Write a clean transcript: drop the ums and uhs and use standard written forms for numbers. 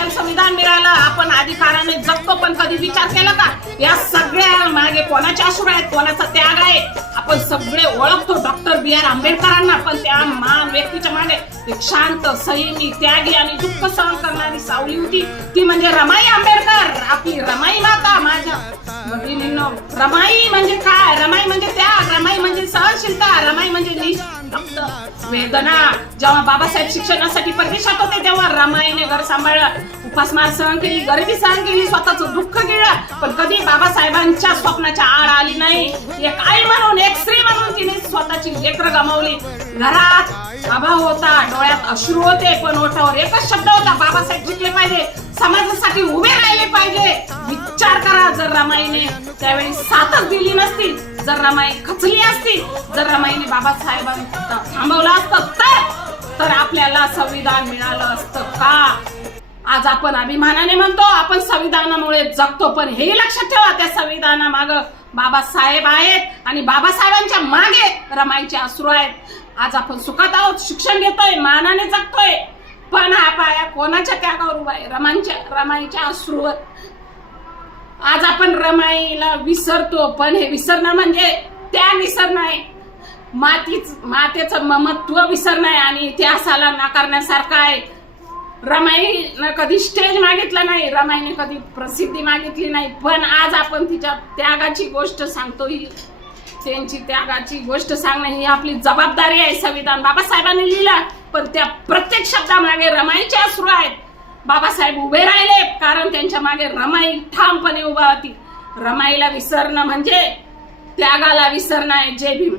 आपल्याला संविधान मिळालं, आपण अधिकाराने जगतो, पण कधी विचार केला का या सगळ्या मागे कोणाचे अश्रू आहेत, कोणाचा त्याग आहे? आपण सगळे ओळखतो डॉक्टर B.R. आंबेडकरांना, पण त्या महान व्यक्तीच्या मागे एक शांत, संयमी, त्यागी आणि दुःख सहन करणारी सावली होती, ती म्हणजे रमाई आंबेडकर, आपली रमाई माता. माझ्या भगिनींनो, रमाई म्हणजे काय? रमाई म्हणजे त्याग, रमाई म्हणजे सहनशीलता, रमाई म्हणजे निष्ठा, वेदना. जेव्हा बाबासाहेब शिक्षणासाठी परदेशात होते तेव्हा रमाईने घर सांभाळलं, उपासमार सहन केली, गरिबी सहन केली, स्वतःचं दुःख गिळलं, पण कधी बाबासाहेबांच्या स्वप्नाच्या आड आली नाही. एक आई म्हणून, एक स्त्री म्हणून तिने स्वतःची लेकरं गमावली. घरात अभाव होता, डोळ्यात अश्रू होते, पण ओठावर एकच शब्द होता, बाबासाहेब शिकले पाहिजे, समाजासाठी उभे राहिले पाहिजे. विचार करा, जर रमाईने त्यावेळी साथच दिली नसती, जर रमाई खचली असती, जर रमाईने बाबासाहेबांना थांबवलं असतं, तर आपल्याला संविधान मिळालं असतं का? आज आपण अभिमानाने म्हणतो आपण संविधानामुळे जगतो, पण हे लक्षात ठेवा, त्या संविधानामागं बाबासाहेब आहेत आणि बाबासाहेबांच्या मागे रमाईचे अश्रू आहेत. आज आपण सुखात आहोत, शिक्षण घेतोय, मानाने जगतोय, पण हा पाया कोणाच्या त्यागावर उभा आहे? रमाईच्या अश्रूवर. आज आपण रमाईला विसरतो, पण हे विसरणं म्हणजे त्या विसरणं आहे, मातेचं ममत्व विसरणं आहे आणि इतिहासाला नाकारण्यासारखं आहे. रमाईनं कधी स्टेज मागितलं नाही, रमाईने कधी प्रसिद्धी मागितली नाही, पण आज आपण तिच्या त्यागाची गोष्ट सांगतो. ही त्यांची त्यागाची गोष्ट सांगणं ही आपली जबाबदारी आहे. संविधान बाबासाहेबांनी लिहिलं, पण त्या प्रत्येक शब्दामागे रमाईचे अश्रू आहेत. बाबासाहेब उभे राहिले कारण त्यांच्या मागे रमाई ठामपणे उभा होती. रमाईला विसरणं म्हणजे त्यागाला विसरणं आहे. जय भीम.